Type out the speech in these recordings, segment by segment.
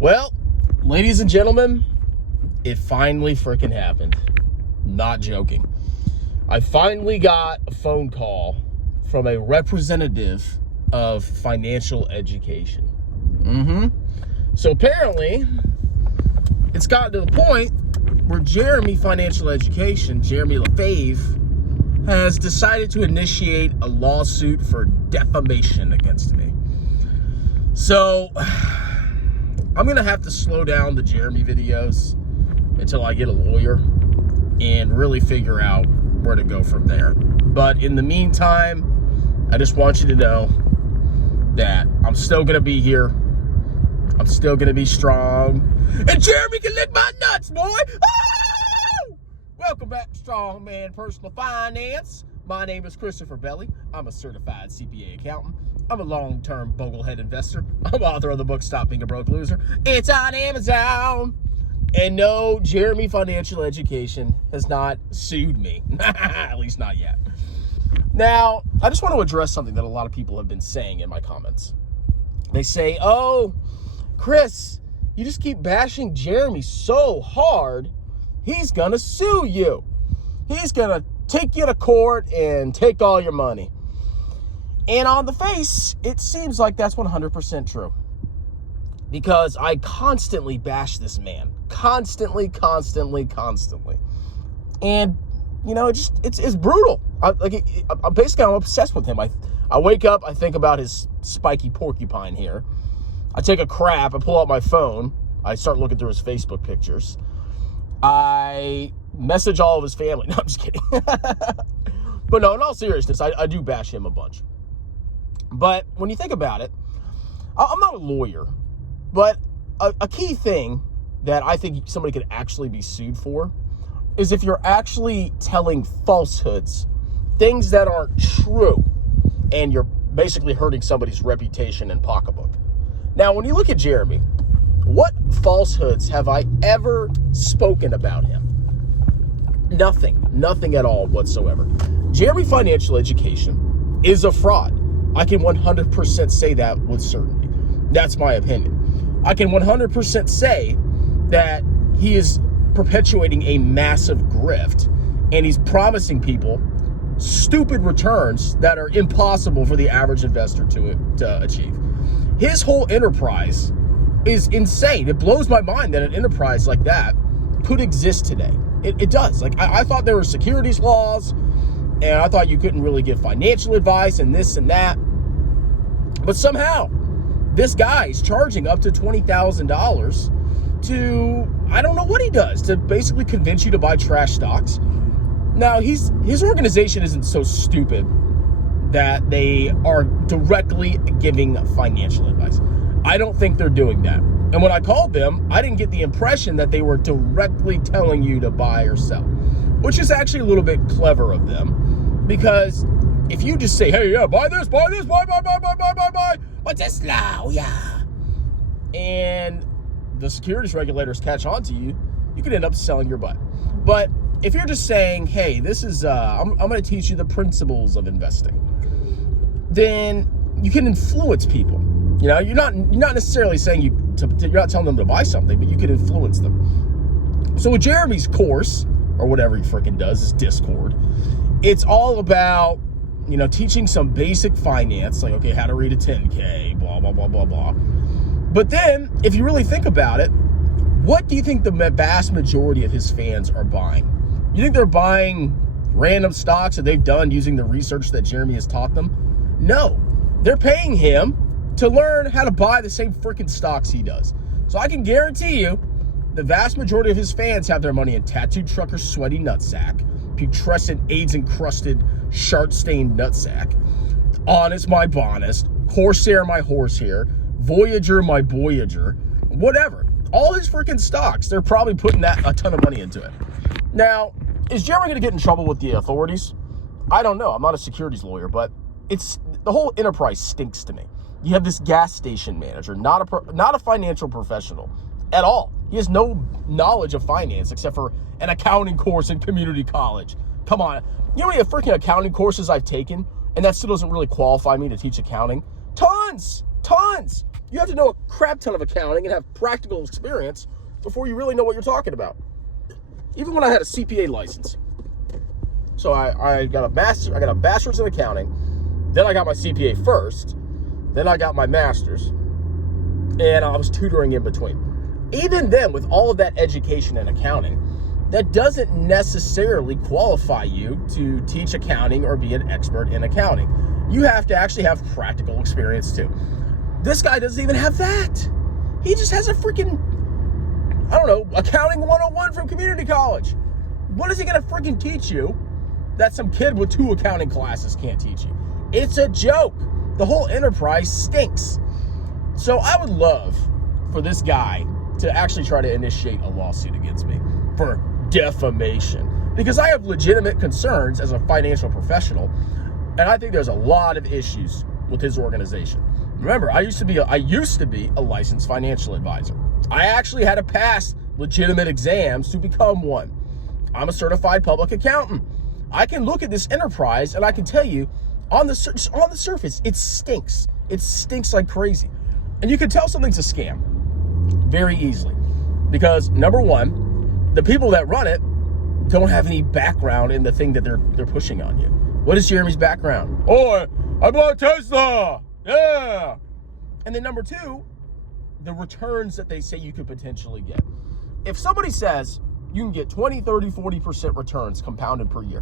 Well, ladies and gentlemen, it finally freaking happened. Not joking. I finally got a phone call from a representative of financial education. So apparently, it's gotten to the point where Jeremy Financial Education, Jeremy LaFave, has decided to initiate a lawsuit for defamation against me. So I'm going to have to slow down the Jeremy videos until I get a lawyer and really figure out where to go from there. But in the meantime, I just want you to know that I'm still going to be here. I'm still going to be strong. And Jeremy can lick my nuts, boy. Oh! Welcome back to Strong Man Personal Finance. My name is Christopher Belli. I'm a certified CPA accountant. I'm a long-term boglehead investor. I'm author of the book, Stop Being a Broke Loser. It's on Amazon. And no, Jeremy Financial Education has not sued me. At least not yet. Now, I just want to address something that a lot of people have been saying in my comments. They say, oh, Chris, you just keep bashing Jeremy so hard, he's going to sue you. He's going to take you to court and take all your money. And on the face, it seems like that's 100% true. Because I constantly bash this man. Constantly. And, you know, it's brutal. I'm obsessed with him. I wake up, I think about his spiky porcupine here. I take a crap, I pull out my phone, I start looking through his Facebook pictures. I message all of his family. No, I'm just kidding. But no, in all seriousness, I do bash him a bunch. But when you think about it, I'm not a lawyer, but a key thing that I think somebody could actually be sued for is if you're actually telling falsehoods, things that aren't true, and you're basically hurting somebody's reputation and pocketbook. Now, when you look at Jeremy, what falsehoods have I ever spoken about him? Nothing at all whatsoever. Jeremy Financial Education is a fraud. I can 100% say that with certainty. That's my opinion. I can 100% say that he is perpetuating a massive grift, and he's promising people stupid returns that are impossible for the average investor to achieve. His whole enterprise is insane. It blows my mind that an enterprise like that could exist today. It does. Like, I thought there were securities laws, and I thought you couldn't really give financial advice and this and that. But somehow, this guy is charging up to $20,000 to, I don't know what he does, to basically convince you to buy trash stocks. Now, his organization isn't so stupid that they are directly giving financial advice. I don't think they're doing that. And when I called them, I didn't get the impression that they were directly telling you to buy or sell, which is actually a little bit clever of them, because if you just say, hey, yeah, buy this, buy Tesla, oh yeah, and the securities regulators catch on to you, you could end up selling your butt. But if you're just saying, hey, this is, I'm going to teach you the principles of investing, then you can influence people. You know, you're not necessarily saying you're not telling them to buy something, but you can influence them. So with Jeremy's course, or whatever he freaking does, is Discord, it's all about, you know, teaching some basic finance, like, okay, how to read a 10K, blah, blah, blah, blah, blah. But then, if you really think about it, what do you think the vast majority of his fans are buying? You think they're buying random stocks that they've done using the research that Jeremy has taught them? No. They're paying him to learn how to buy the same freaking stocks he does. So I can guarantee you, the vast majority of his fans have their money in Tattooed Trucker's sweaty nutsack, putrescent AIDS-encrusted shark-stained nutsack, Honest my Bonest, Corsair my Horsehair, Voyager my Voyager, whatever. All his freaking stocks, they're probably putting a ton of money into it. Now, is Jeremy going to get in trouble with the authorities? I don't know. I'm not a securities lawyer, but the whole enterprise stinks to me. You have this gas station manager, not a financial professional at all. He has no knowledge of finance except for an accounting course in community college. Come on. You know how many freaking accounting courses I've taken, and that still doesn't really qualify me to teach accounting? Tons. You have to know a crap ton of accounting and have practical experience before you really know what you're talking about. Even when I had a CPA license. So I got a bachelor's in accounting, then I got my CPA first, then I got my master's, and I was tutoring in between. Even then, with all of that education in accounting, that doesn't necessarily qualify you to teach accounting or be an expert in accounting. You have to actually have practical experience too. This guy doesn't even have that. He just has a freaking, I don't know, accounting 101 from community college. What is he gonna freaking teach you that some kid with 2 accounting classes can't teach you? It's a joke. The whole enterprise stinks. So I would love for this guy to actually try to initiate a lawsuit against me for defamation, because I have legitimate concerns as a financial professional, and I think there's a lot of issues with his organization. Remember, I used to be a licensed financial advisor. I actually had to pass legitimate exams to become one. I'm a certified public accountant. I can look at this enterprise and I can tell you on the surface, it stinks. It stinks like crazy. And you can tell something's a scam very easily, because number one, the people that run it don't have any background in the thing that they're pushing on you. What is Jeremy's background? Oh, I bought Tesla. Yeah. And then number two, the returns that they say you could potentially get. If somebody says you can get 20, 30, 40% returns compounded per year,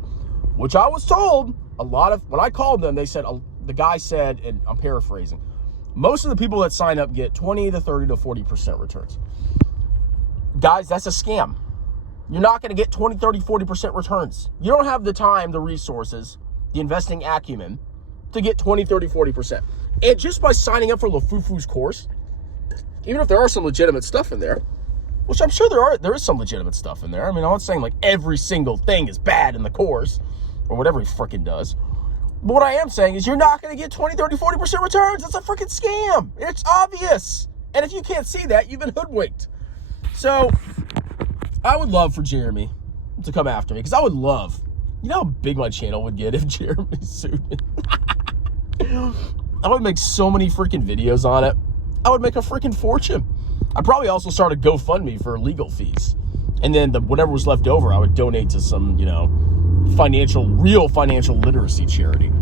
which I was told when I called them, they said, the guy said, and I'm paraphrasing, most of the people that sign up get 20 to 30 to 40% returns. Guys, that's a scam. You're not going to get 20, 30, 40% returns. You don't have the time, the resources, the investing acumen to get 20, 30, 40%. And just by signing up for Lafufu's course, even if there are some legitimate stuff in there, which I'm sure there is some legitimate stuff in there. I mean, I'm not saying like every single thing is bad in the course or whatever he freaking does. But what I am saying is you're not going to get 20, 30, 40% returns. It's a freaking scam. It's obvious. And if you can't see that, you've been hoodwinked. So I would love for Jeremy to come after me, because I would love, you know how big my channel would get if Jeremy sued me? I would make so many freaking videos on it. I would make a freaking fortune. I'd probably also start a GoFundMe for legal fees. And then whatever was left over, I would donate to some, real financial literacy charity.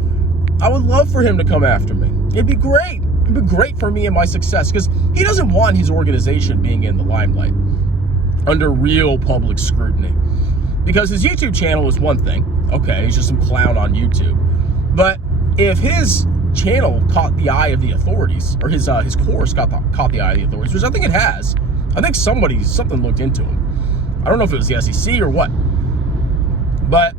I would love for him to come after me. It'd be great. It'd be great for me and my success, because he doesn't want his organization being in the limelight under real public scrutiny. Because his YouTube channel is one thing. Okay, he's just some clown on YouTube. But if his channel caught the eye of the authorities, or his course caught the eye of the authorities, which I think it has. I think something looked into him. I don't know if it was the SEC or what. But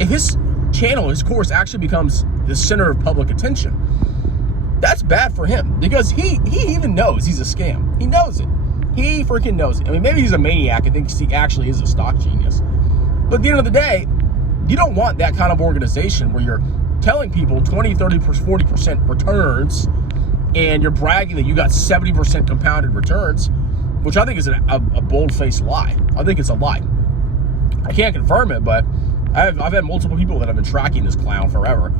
if his channel, his course actually becomes the center of public attention, that's bad for him, because he even knows he's a scam. He knows it. He freaking knows it. I mean, maybe he's a maniac and thinks he actually is a stock genius. But at the end of the day, you don't want that kind of organization where you're telling people 20, 30, 40% returns, and you're bragging that you got 70% compounded returns, which I think is a bold-faced lie. I think it's a lie. I can't confirm it, but I've had multiple people that have been tracking this clown forever.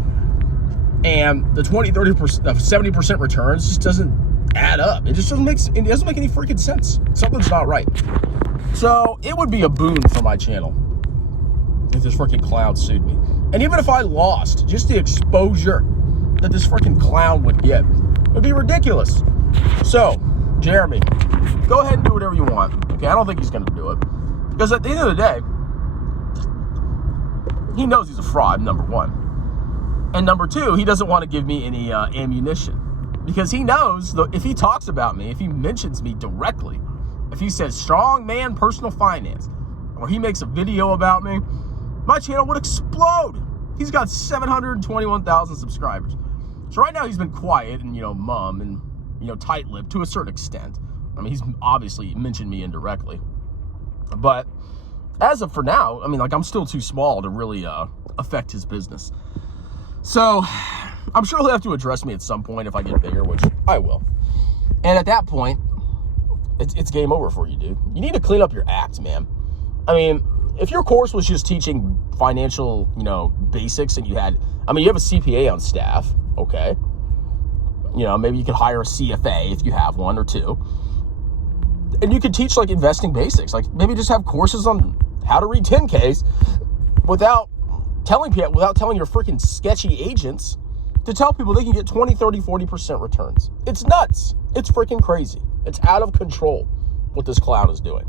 And the 20, 30%, 70% returns just doesn't add up. It just doesn't make any freaking sense. Something's not right. So it would be a boon for my channel if this freaking clown sued me. And even if I lost, just the exposure that this freaking clown would get would be ridiculous. So, Jeremy, go ahead and do whatever you want. Okay, I don't think he's going to do it. Because at the end of the day, he knows he's a fraud, number one. And number two, he doesn't want to give me any ammunition. Because he knows that if he talks about me, if he mentions me directly, if he says strong man personal finance, or he makes a video about me, my channel would explode. He's got 721,000 subscribers. So right now he's been quiet and, mum and, tight-lipped to a certain extent. I mean, he's obviously mentioned me indirectly. But as of for now, I mean, I'm still too small to really affect his business. So I'm sure he'll have to address me at some point if I get bigger, which I will. And at that point, it's game over for you, dude. You need to clean up your act, man. I mean, if your course was just teaching financial, basics, and you have a CPA on staff, okay. You know, maybe you could hire a CFA if you have one or two. And you could teach like investing basics. Like maybe just have courses on how to read 10Ks without telling your freaking sketchy agents to tell people they can get 20, 30, 40% returns. It's nuts. It's freaking crazy. It's out of control what this clown is doing.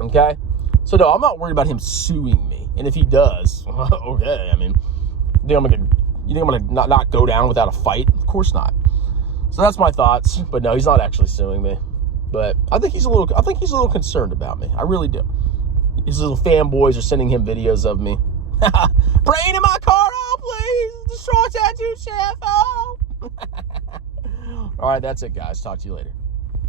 Okay? So no, I'm not worried about him suing me. And if he does, okay, I mean, you think I'm gonna not go down without a fight? Of course not. So that's my thoughts. But no, he's not actually suing me. But I think he's a little concerned about me. I really do. His little fanboys are sending him videos of me. Brain in my car, oh please! Destroy tattoo chef, oh! All right, that's it, guys. Talk to you later.